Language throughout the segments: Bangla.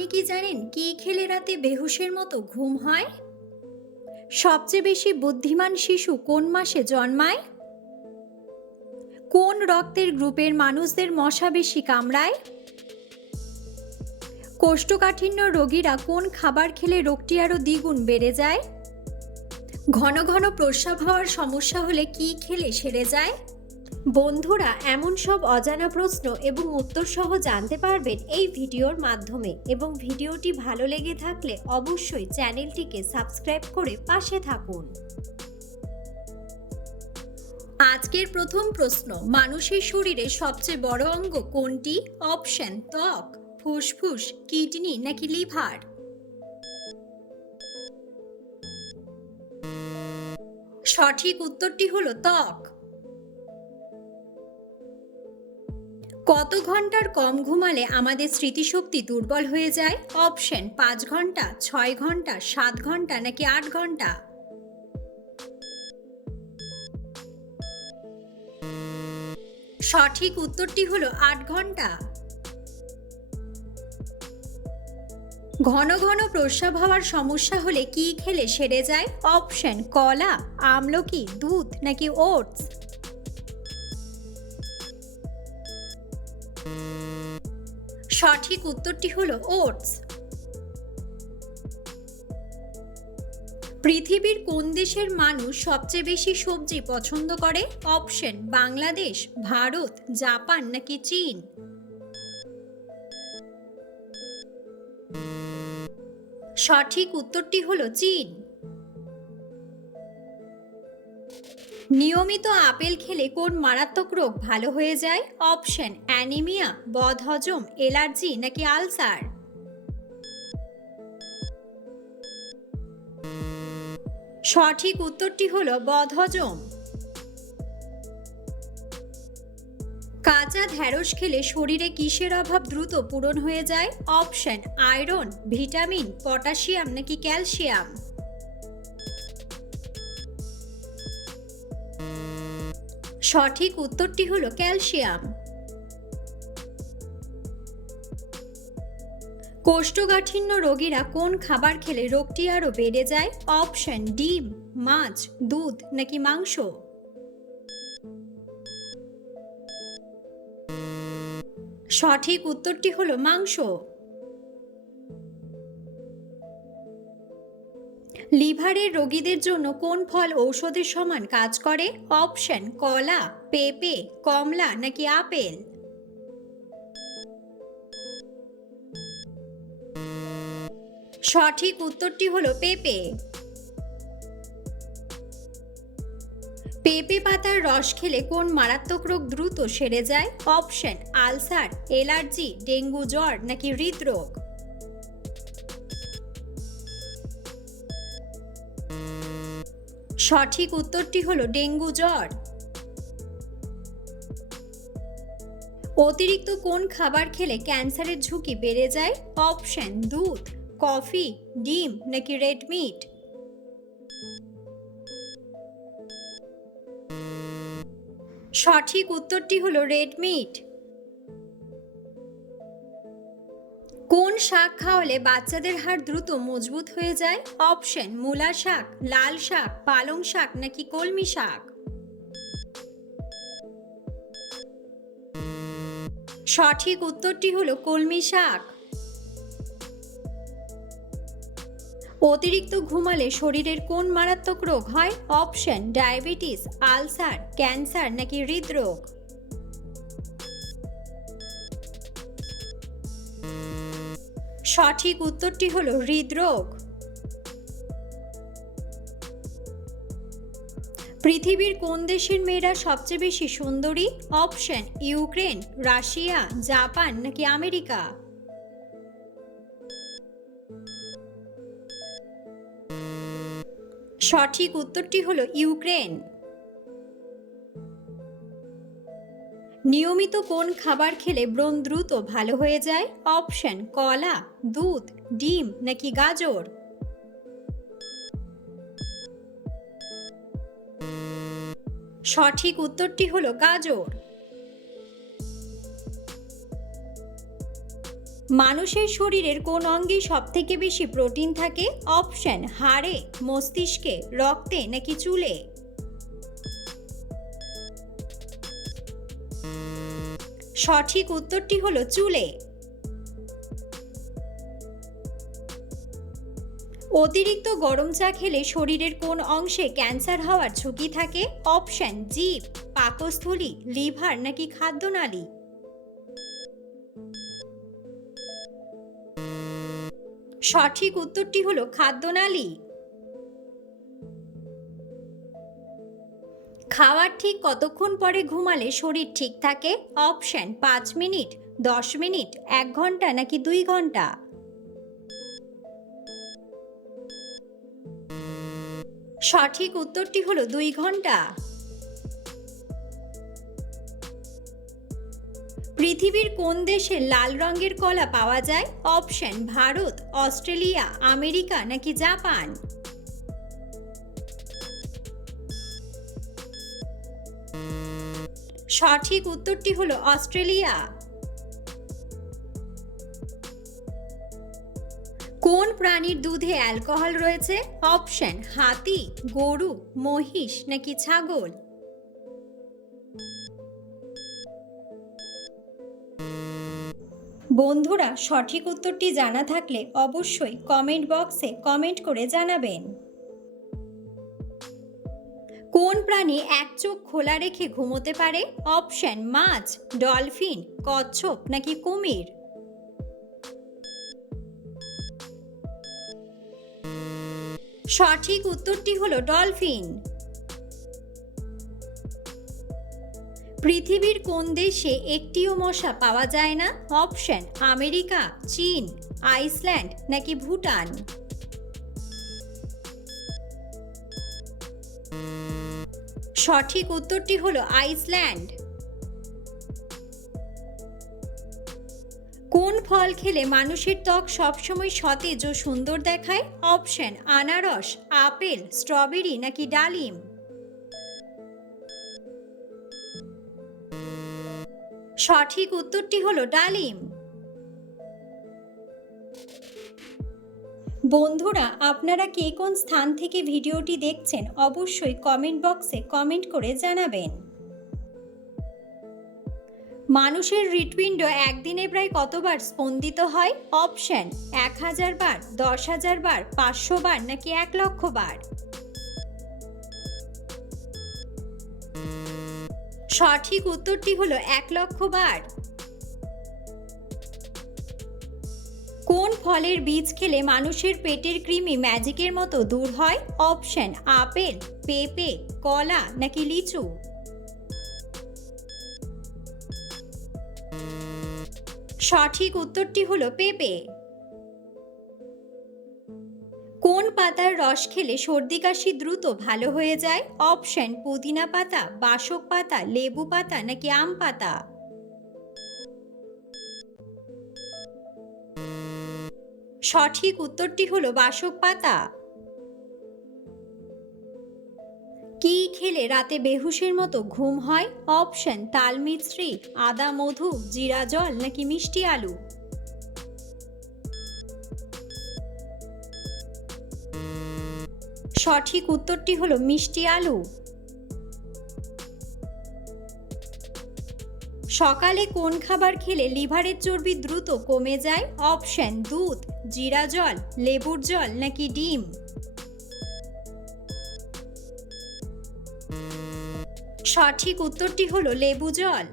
আপনি কি জানেন কি খেলে রাতে বেহুশের মতো ঘুম হয়? সবচেয়ে বেশি বুদ্ধিমান শিশু কোন মাসে জন্মায়? কোন রক্তের গ্রুপের মানুষদের মশা বেশি কামড়ায়? কোষ্ঠকাঠিন্য রোগীরা কোন খাবার খেলে রোগটি আরও দ্বিগুণ বেড়ে যায়? ঘন ঘন প্রস্রাব হওয়ার সমস্যা হলে কি খেলে সেরে যায়? বন্ধুরা, এমন সব অজানা প্রশ্ন এবং উত্তর সহ জানতে পারবেন এই ভিডিওর মাধ্যমে, এবং ভিডিওটি ভালো লেগে থাকলে অবশ্যই চ্যানেলটিকে সাবস্ক্রাইব করে পাশে থাকুন। আজকের প্রথম প্রশ্ন, মানুষের শরীরে সবচেয়ে বড় অঙ্গ কোনটি? অপশন: ত্বক, ফুসফুস, কিডনি নাকি লিভার? সঠিক উত্তরটি হলো ত্বক। কত ঘন্টার কম ঘুমালে আমাদের স্মৃতিশক্তি দুর্বল হয়ে যায়? অপশন: 5 ঘন্টা, 6 ঘন্টা, 7 ঘন্টা নাকি 8 ঘন্টা? সঠিক উত্তরটি হলো 8 ঘন্টা। ঘন ঘন প্রস্রাব হওয়ার সমস্যা হলে কি খেলে সেরে যায়? অপশন: কলা, আমলকি, দুধ নাকি ওটস? সঠিক উত্তরটি হলো ওটস। পৃথিবীর কোন দেশের মানুষ সবচেয়ে বেশি সবজি পছন্দ করে? অপশন: বাংলাদেশ, ভারত, জাপান নাকি চীন? সঠিক উত্তরটি হলো চীন। নিয়মিত আপেল খেলে কোন মারাত্মক রোগ ভালো হয়ে যায়? অপশন: অ্যানিমিয়া, বদহজম, অ্যালার্জি নাকি আলসার? সঠিক উত্তরটি হলো বদহজম। কাঁচা ঢ্যাঁড়স খেলে শরীরে কিসের অভাব দ্রুত পূরণ হয়ে যায়? অপশন: আয়রন, ভিটামিন, পটাশিয়াম নাকি ক্যালসিয়াম? সঠিক উত্তরটি হলো ক্যালসিয়াম। কোষ্ঠকাঠিন্য রোগীরা কোন খাবার খেলে রোগটি আরও বেড়ে যায়? অপশন: ডিম, মাছ, দুধ নাকি মাংস? সঠিক উত্তরটি হলো মাংস। লিভারের রোগীদের জন্য কোন ফল ঔষধের সমান কাজ করে? অপশন: কলা, পেঁপে, কমলা নাকি আপেল? সঠিক উত্তরটি হলো পেঁপে। পেঁপে পাতার রস খেলে কোন মারাত্মক রোগ দ্রুত সেরে যায়? অপশন: আলসার, অ্যালার্জি, ডেঙ্গু জ্বর নাকি হৃদরোগ? সঠিক উত্তরটি হলো ডেঙ্গু জ্বর। অতিরিক্ত কোন খাবার খেলে ক্যান্সারের ঝুঁকি বেড়ে যায়? অপশন: দুধ, কফি, ডিম নাকি রেড মিট? সঠিক উত্তরটি হলো রেড মিট। কোন শাক খাওয়ালে বাচ্চাদের হাড় দ্রুত মজবুত হয়ে যায়? অপশন: মূলা শাক, লাল শাক, পালং শাক নাকি কলমি শাক? সঠিক উত্তরটি হলো কলমি শাক। অতিরিক্ত ঘুমালে শরীরের কোন মারাত্মক রোগ হয়? অপশন: ডায়াবেটিস, আলসার, ক্যান্সার নাকি হৃদরোগ? সঠিক উত্তরটি হলো হৃদরোগ। পৃথিবীর কোন দেশের মেয়েরা সবচেয়ে বেশি সুন্দরী? অপশন: ইউক্রেন, রাশিয়া, জাপান নাকি আমেরিকা? সঠিক উত্তরটি হলো ইউক্রেন। নিয়মিত কোন খাবার খেলে ব্রণ দ্রুত ভালো হয়ে যায়? অপশন: কলা, দুধ, ডিম নাকি গাজর? সঠিক উত্তরটি হলো গাজর। মানুষের শরীরের কোন অঙ্গে সবথেকে বেশি প্রোটিন থাকে? অপশন হাড়ে, মস্তিষ্কে, রক্তে নাকি চুলে? সঠিক উত্তরটি হলো চুলে। অতিরিক্ত গরম চা খেলে শরীরের কোন অংশে ক্যান্সার হওয়ার ঝুঁকি থাকে? অপশন জিভ, পাকস্থলী, লিভার নাকি খাদ্যনালী? সঠিক উত্তরটি হলো খাদ্যনালী। খাওয়ার ঠিক কতক্ষণ পরে ঘুমালে শরীর ঠিক থাকে? অপশন 5 মিনিট, 10 মিনিট, 1 ঘন্টা নাকি 2 ঘন্টা? সঠিক উত্তরটি হলো 2 ঘন্টা। পৃথিবীর কোন দেশে লাল রঙের কলা পাওয়া যায়? অপশন ভারত, অস্ট্রেলিয়া, আমেরিকা নাকি জাপান? সঠিক উত্তরটি হলো অস্ট্রেলিয়া। কোন প্রাণীর দুধে অ্যালকোহল রয়েছে? অপশন হাতি, গরু, মহিষ নাকি ছাগল? বন্ধুরা, সঠিক উত্তরটি জানা থাকলে অবশ্যই কমেন্ট বক্সে কমেন্ট করে জানাবেন। কোন প্রাণী এক চোখ খোলা রেখে ঘুমোতে পারে? অপশন মাছ, ডলফিন, কচ্ছপ নাকি কুমির? সঠিক উত্তরটি হলো ডলফিন। পৃথিবীর কোন দেশে একটিও মশা পাওয়া যায় না? অপশন আমেরিকা, চীন, আইসল্যান্ড নাকি ভুটান? সঠিক উত্তরটি হলো আইসল্যান্ড। কোন ফল খেলে মানুষের ত্বক সবসময় সতেজ ও সুন্দর দেখায়? অপশন আনারস, আপেল, স্ট্রবেরি নাকি ডালিম? সঠিক উত্তরটি হলো ডালিম। বন্ধুরা, আপনারা কে কোন স্থান থেকে ভিডিওটি দেখছেন অবশ্যই কমেন্ট বক্সে কমেন্ট করে জানাবেন। মানুষের হৃৎপিণ্ড একদিনে প্রায় কতবার স্পন্দিত হয়? অপশন 1000 বার, 10,000 বার, 500 বার নাকি 1 লক্ষ বার? সঠিক উত্তরটি হলো 1 লক্ষ বার। কোন ফলের বীজ খেলে মানুষের পেটের কৃমি ম্যাজিকের মতো দূর হয়? অপশন আপেল, পেঁপে, কলা নাকি লিচু? সঠিক উত্তরটি হলো পেঁপে। কোন পাতার রস খেলে সর্দি কাশি দ্রুত ভালো হয়ে যায়? অপশন পুদিনা পাতা, বাসক পাতা, লেবু পাতা নাকি আম পাতা? সঠিক উত্তরটি হলো বাসক পাতা। কি খেলে রাতে বেহুশের মতো ঘুম হয়? অপশন তালমিছরি, আদা মধু, জিরা জল নাকি মিষ্টি আলু? সঠিক উত্তরটি হলো মিষ্টি আলু। সকালে কোন খাবার খেলে লিভারের চর্বি দ্রুত কমে যায়? অপশন দুধ, জিরা জল, লেবুর জল নাকি ডিম? সঠিক উত্তরটি হলো লেবু জল।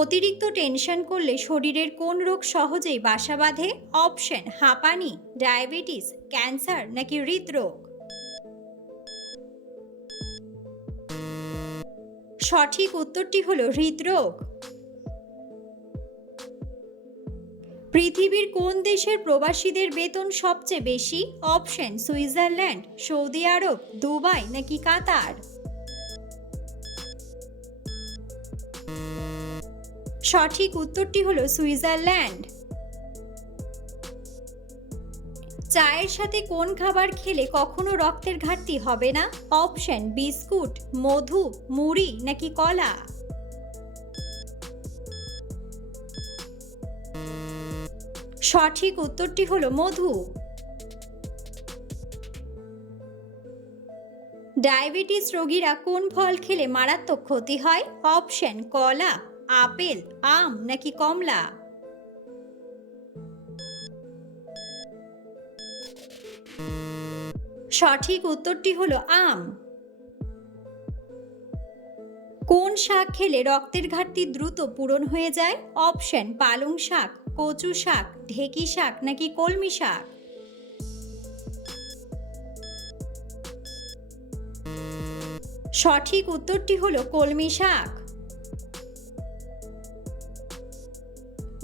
অতিরিক্ত টেনশন করলে শরীরের কোন রোগ সহজেই বাসা বাঁধে? অপশন হাঁপানি, ডায়াবেটিস, ক্যান্সার নাকি হৃদরোগ? সঠিক উত্তরটি হলো হৃদরোগ। পৃথিবীর কোন দেশের প্রবাসীদের বেতন সবচেয়ে বেশি? অপশন সুইজারল্যান্ড, সৌদি আরব, দুবাই নাকি কাতার? সঠিক উত্তরটি হলো সুইজারল্যান্ড। চায়ের সাথে কোন খাবার খেলে কখনো রক্তের ঘাটতি হবে না? অপশন বিস্কুট, মধু, মুড়ি নাকি কলা? সঠিক উত্তরটি হলো মধু। ডায়াবেটিস রোগীরা কোন ফল খেলে মারাত্মক ক্ষতি হয়? অপশন: কলা, আপেল, আম নাকি কমলা। সঠিক উত্তরটি হলো আম। কোন শাক খেলে রক্তের ঘাটতি দ্রুত পূরণ হয়ে যায়? অপশন: পালং শাক, কচু শাক, ঢেঁকি শাক নাকি কলমি শাক। সঠিক উত্তরটি হলো কলমি শাক।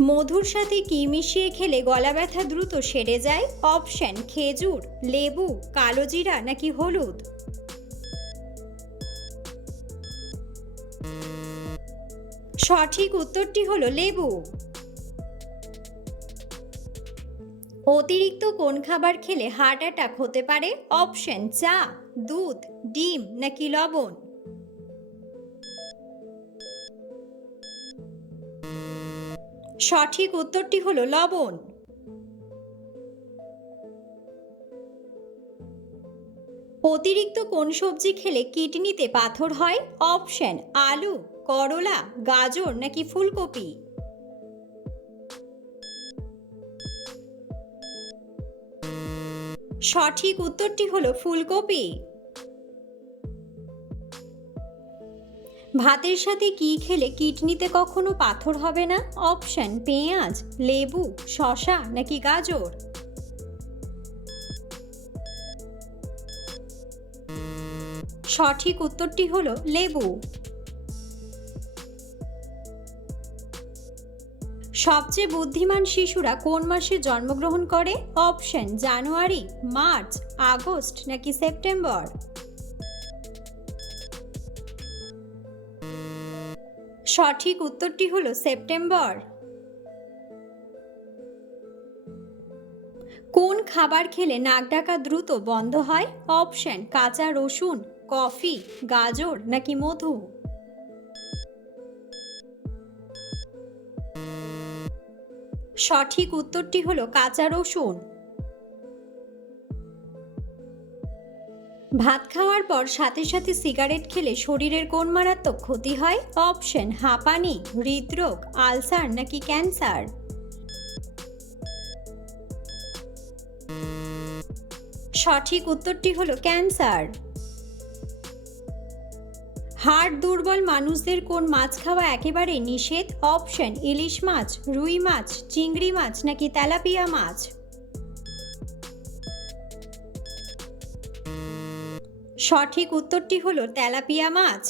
মধুর সাথে কি মিশিয়ে খেলে গলা ব্যথা দ্রুত সেরে যায়? অপশন: খেজুর, লেবু, কালোজিরা নাকি হলুদ। সঠিক উত্তরটি হলো লেবু। অতিরিক্ত কোন খাবার খেলে হার্ট অ্যাটাক হতে পারে? অপশন: চা, দুধ, ডিম নাকি লবণ। সঠিক উত্তরটি হলো লবণ। অতিরিক্ত কোন সবজি খেলে কিডনিতে পাথর হয়? অপশন: আলু, করলা, গাজর নাকি ফুলকপি। সঠিক উত্তরটি হলো ফুলকপি। ভাতের সাথে কি খেলে কিডনিতে কখনো পাথর হবে না? অপশন: পেঁয়াজ, লেবু, শসা নাকি গাজর। সঠিক উত্তরটি হলো লেবু। সবচেয়ে বুদ্ধিমান শিশুরা কোন মাসে জন্মগ্রহণ করে? অপশন: জানুয়ারি, মার্চ, আগস্ট নাকি সেপ্টেম্বর। সঠিক উত্তরটি হলো সেপ্টেম্বর। কোন খাবার খেলে নাক ডাকা দ্রুত বন্ধ হয়? অপশন: কাঁচা রসুন, কফি, গাজর নাকি মধু। সঠিক উত্তরটি হলো কাঁচা রসুন। ভাত খাওয়ার পর সাথে সাথে সিগারেট খেলে শরীরের কোন মারাত্মক ক্ষতি হয়? অপশন: হাঁপানি, হৃদরোগ, আলসার নাকি ক্যান্সার। সঠিক উত্তরটি হলো ক্যান্সার। হাড় দুর্বল মানুষদের কোন মাছ খাওয়া একেবারে নিষেধ? অপশন: ইলিশ মাছ, রুই মাছ, চিংড়ি মাছ নাকি তেলাপিয়া মাছ। সঠিক উত্তরটি হলো তেলাপিয়া মাছ।